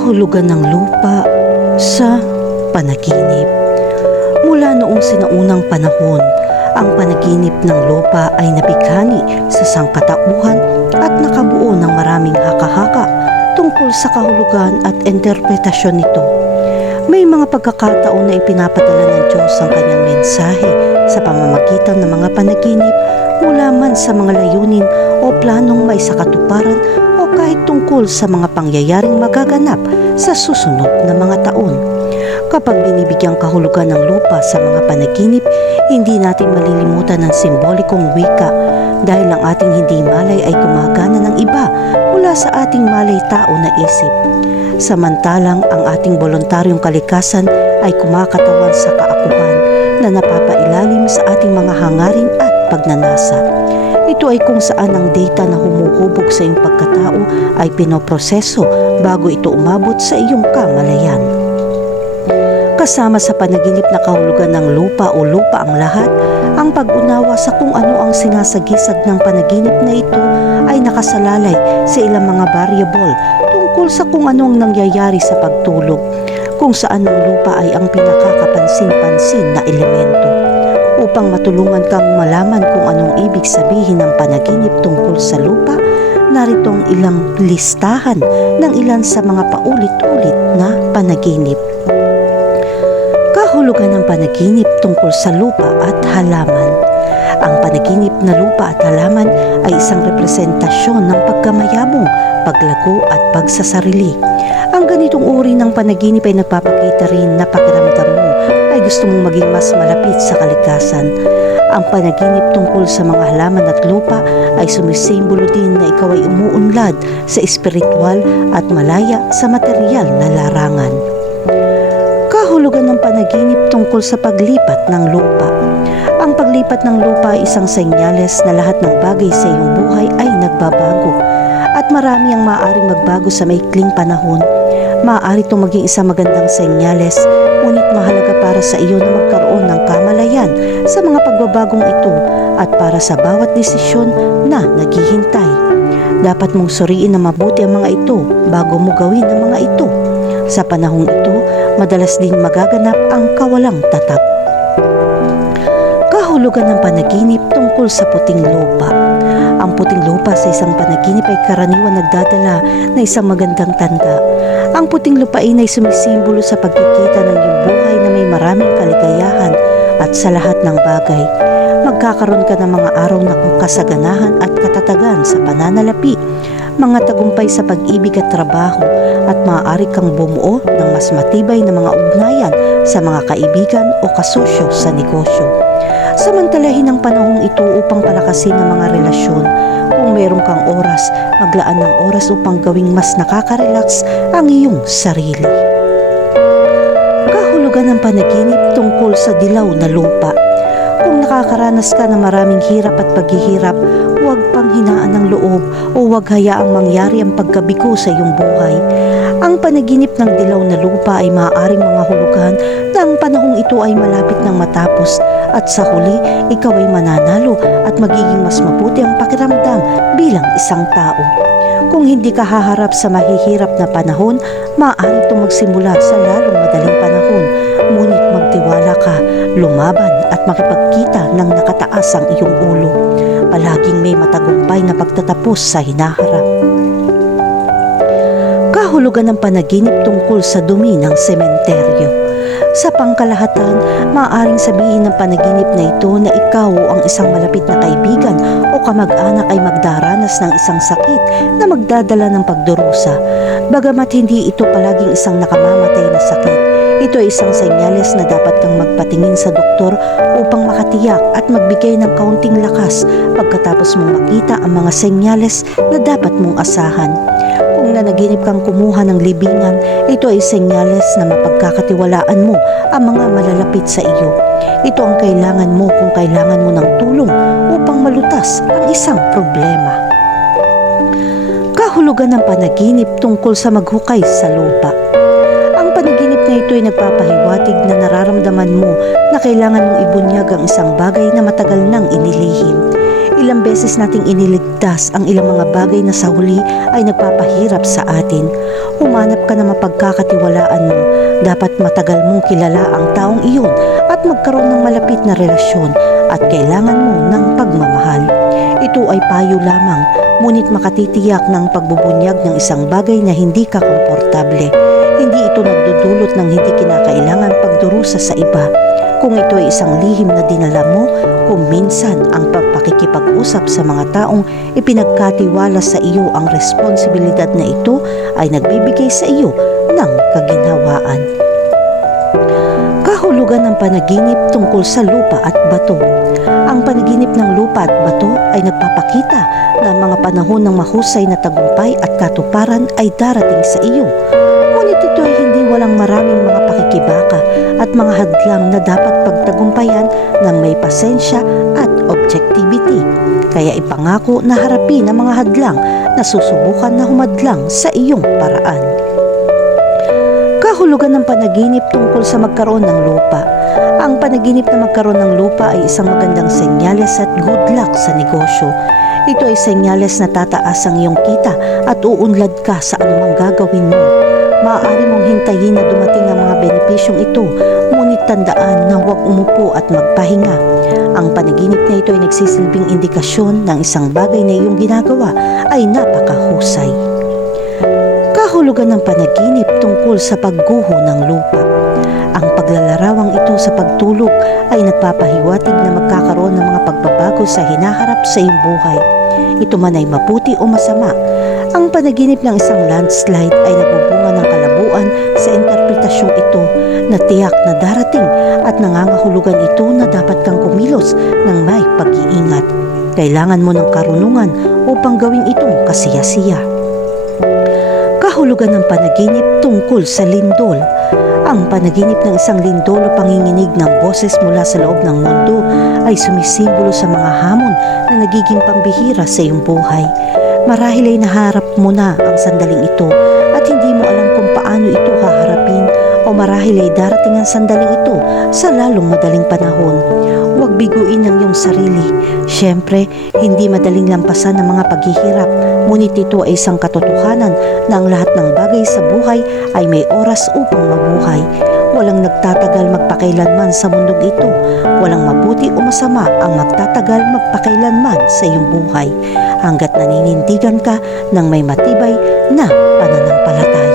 kahulugan ng lupa sa panaginip. Mula noong sinaunang panahon, ang panaginip ng lupa ay nabighani sa sangkatauhan at nakabuo ng maraming haka-haka tungkol sa kahulugan at interpretasyon nito. May mga pagkakataon na ipinapadala ng Diyos ang kanyang mensahe sa pamamagitan ng mga panaginip mula man sa mga layunin o planong may sakatuparan o kahit tungkol sa mga pangyayaring magaganap sa susunod na mga taon. Kapag binibigyang kahulugan ng lupa sa mga panaginip, hindi natin malilimutan ang simbolikong wika dahil ang ating hindi malay ay gumagana ng iba mula sa ating malay tao na isip. Samantalang ang ating voluntaryong kalikasan ay kumakatawan sa kaakuhan na napapailalim sa ating mga hangarin at pagnanasa. Ito ay kung saan ang data na humuhubog sa iyong pagkatao ay pinoproseso bago ito umabot sa iyong kamalayan. Kasama sa panaginip na kahulugan ng lupa o lupa ang lahat, ang pag-unawa sa kung ano ang sinasagisag ng panaginip na ito ay nakasalalay sa ilang mga variable tungkol sa kung ano ang nangyayari sa pagtulog, kung saan ang lupa ay ang pinakakapansin-pansin na elemento. Upang matulungan kang malaman kung anong ibig sabihin ng panaginip tungkol sa lupa, narito ang ilang listahan ng ilan sa mga paulit-ulit na panaginip kahulugan ng panaginip tungkol sa lupa at halaman. Ang panaginip na lupa at halaman ay isang representasyon ng pagkamayabong, paglago at pagsasarili. Ang ganitong uri ng panaginip ay nagpapakita rin na pakiramdam mo gusto mong maging mas malapit sa kalikasan. Ang panaginip tungkol sa mga halaman at lupa ay sumisimbolo din na ikaw ay umuunlad sa espiritual at malaya sa material na larangan kahulugan ng panaginip tungkol sa paglipat ng lupa. Ang paglipat ng lupa ay isang senyales na lahat ng bagay sa iyong buhay ay nagbabago at marami ang maaaring magbago sa maikling panahon. Maaari itong maging isang magandang senyales, ngunit mahalaga para sa iyo na magkaroon ng kamalayan sa mga pagbabagong ito at para sa bawat desisyon na naghihintay. Dapat mong suriin na mabuti ang mga ito bago mo gawin ang mga ito. Sa panahong ito, madalas din magaganap ang kawalang tatak. Kahulugan ng panaginip tungkol sa puting lupa. Ang puting lupa sa isang panaginip ay karaniwan nagdadala na isang magandang tanda. Ang puting lupain ay sumisimbolo sa pagkikita ng at sa lahat ng bagay. Magkakaroon ka ng mga araw na kasaganahan at katatagan sa pananalapi mga tagumpay sa pag-ibig at trabaho at maaari kang bumuo ng mas matibay na mga ugnayan sa mga kaibigan o kasosyo sa negosyo. Samantalahin ang panahong ito upang palakasin ang mga relasyon. Kung meron kang oras, maglaan ng oras upang gawing mas nakaka-relax ang iyong sarili. Kahulugan ng panaginip tungkol sa dilaw na lupa. Kung nakakaranas ka ng maraming hirap at paghihirap, huwag panghinaan ng loob o huwag hayaang mangyari ang pagkabigo sa iyong buhay. Ang panaginip ng dilaw na lupa ay maaaring mga hulugan na ang panahong ito ay malapit ng matapos at sa huli ikaw ay mananalo at magiging mas mabuti ang pakiramdam bilang isang tao. Kung hindi ka haharap sa mahihirap na panahon, maaari itong magsimula sa lalong madaling lumaban at makipagkita ng nakataas ang iyong ulo. Palaging may matagumpay na pagtatapos sa hinaharap. Kahulugan ng panaginip tungkol sa dumi ng sementeryo. Sa pangkalahatan, maaaring sabihin ng panaginip na ito na ikaw o ang isang malapit na kaibigan o kamag-anak ay magdaranas ng isang sakit na magdadala ng pagdurusa. Bagamat hindi ito palaging isang nakamamatay na sakit, ito ay isang senyales na dapat kang magpatingin sa doktor upang makatiyak at magbigay ng kaunting lakas pagkatapos mong makita ang mga senyales na dapat mong asahan. Kung nanaginip kang kumuha ng libingan, ito ay senyales na mapagkakatiwalaan mo ang mga malalapit sa iyo. Ito ang kailangan mo kung kailangan mo ng tulong upang malutas ang isang problema. Kahulugan ng panaginip tungkol sa maghukay sa lupa. Na ito nagpapahiwatig na nararamdaman mo na kailangan mong ibunyag ang isang bagay na matagal nang inilihim. Ilang beses nating iniligtas ang ilang mga bagay na sa huli ay nagpapahirap sa atin. Humanap ka na mapagkakatiwalaan mo. Dapat matagal mong kilala ang taong iyon at magkaroon ng malapit na relasyon at kailangan mo ng pagmamahal. Ito ay payo lamang, ngunit makatitiyak ng pagbubunyag ng isang bagay na hindi ka komportable. Hindi ito nagdudulot ng hindi kinakailangan pagdurusa sa iba. Kung ito ay isang lihim na dinala mo, kung minsan ang pagpakikipag-usap sa mga taong ipinagkatiwala sa iyo ang responsibilidad na ito ay nagbibigay sa iyo ng kaginhawaan. Kahulugan ng panaginip tungkol sa lupa at bato. Ang panaginip ng lupa at bato ay nagpapakita na mga panahon ng mahusay na tagumpay at katuparan ay darating sa iyo. Walang maraming mga pakikibaka at mga hadlang na dapat pagtagumpayan ng may pasensya at objectivity. Kaya ipangako na harapin ang mga hadlang na susubukan na humadlang sa iyong paraan. Kahulugan ng panaginip tungkol sa magkaroon ng lupa. Ang panaginip na magkaroon ng lupa ay isang magandang senyales at good luck sa negosyo. Ito ay senyales na tataas ang iyong kita at uunlad ka sa anumang gagawin mo. Maaari mong hintayin na dumating ang mga benepisyong ito, ngunit tandaan na huwag umupo at magpahinga. Ang panaginip na ito ay nagsisilbing indikasyon ng isang bagay na iyong ginagawa ay napakahusay. Kahulugan ng panaginip tungkol sa pagguho ng lupa. Ang paglalarawang ito sa pagtulog ay nagpapahiwatig na magkakaroon ng mga pagbabago sa hinaharap sa iyong buhay. Ito man ay maputi o masama. Ang panaginip ng isang landslide ay nagbubunga ng kalabuan sa interpretasyong ito na tiyak na darating at nangangahulugan ito na dapat kang kumilos ng may pag-iingat. Kailangan mo ng karunungan upang gawin itong kasiyasiya kahulugan ng panaginip tungkol sa lindol. Ang panaginip ng isang lindol o panginginig ng boses mula sa loob ng mundo ay sumisimbolo sa mga hamon na nagiging pambihira sa iyong buhay. Marahil ay naharap mo na ang sandaling ito o marahil ay darating ang sandaling ito sa lalong madaling panahon. Huwag biguin ang iyong sarili. Siyempre, hindi madaling lampasan ng mga paghihirap, ngunit ito ay isang katotohanan na ang lahat ng bagay sa buhay ay may oras upang mabuhay. Walang nagtatagal magpakailanman sa mundong ito. Walang mabuti o masama ang magtatagal magpakailanman sa iyong buhay hanggat naninindigan ka ng may matibay na pananampalataya.